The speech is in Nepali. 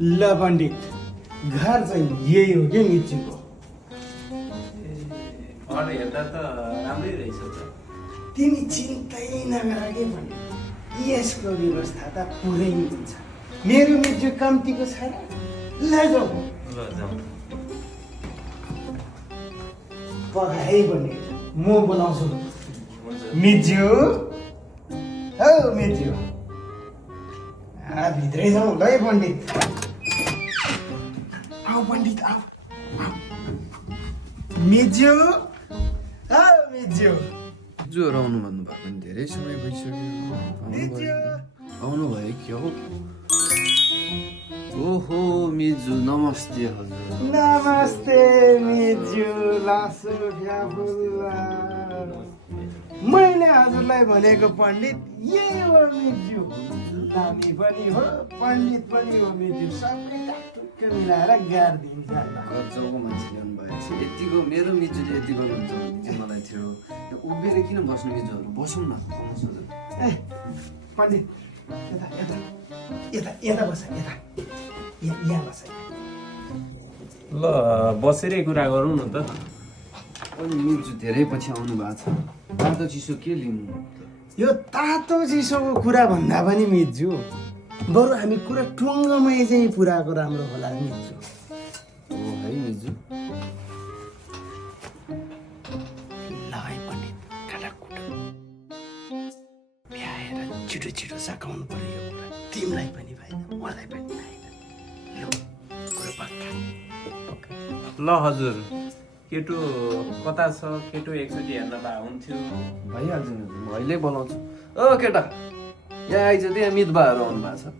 ल पण्डित, घर चाहिँ यही हो कि मिर्चुको? अरू हेर्दा त राम्रै रहेछ त। तिमी चिन्तै नगर के पण्डित, यसको व्यवस्था त पुरै हुन्छ। मेरो मिर्चु कम्तीको छैन। ल जाऊ ल जाउँ। पकाइ पण्डित, म बोलाउँछु। हुन्छ। मिर्चु, हौ मिर्चु, भित्रै जाउँ ल है पण्डित। आऊ पण्डित, आऊ आऊ। मिर्चु, हौ मिर्चु, ज्वरो आउनु भन्नुभएको पनि धेरै समय भइसक्यो। आउनु भयो कि हो? ओहो मिजु, नमस्ते हजुर। नमस्ते मिर्चु, लासो फ्याफुल्ला। मैले हजुरलाई भनेको पण्डित यही हो मिर्चु। नानी पनि हो, पण्डित पनि हो मिर्चु। सबै टुक्क मिलाएर गाडिदिन्छ। गजबको मान्छे ल्याउनु भएछ। यतिको मेरो मिजुले यति गर्नुहुन्छ भन्ने चाहिँ मलाई थियो। यो उभिएर किन बस्नु मिजुहरू? बसौँ न, आउनुहोस् हजुर। ए पण्डित, यता यता यता यता बस, यता यहाँ बस। ल बसेरै कुरा गरौँ न त। अनि मिजु धेरै पछि आउनु भएको छ। तातो चिसो के लिनु? यो तातो चिसोको कुरा भन्दा पनि मिर्चु, बरु हामी कुरा टुङ्गोमै चाहिँ पुऱ्याएको राम्रो होला मिर्चु। हो है मिजु। लगाइ पण्डित, काटाकुट भ्याएर छिटो छिटो सकाउनु पर्यो यो कुरा। तिमीलाई पनि फाइदा, मलाई पनि फाइदा। ल कुरा पक्का। ल हजुर, केटो कता छ? केटो एकचोटि हेर्न भए हुन्थ्यो। भइहाल्छ मिजु, म अहिले बोलाउँछु। ओ केटा, यहाँ आइज, त्यहाँ मित भाइहरू आउनु भएको छ।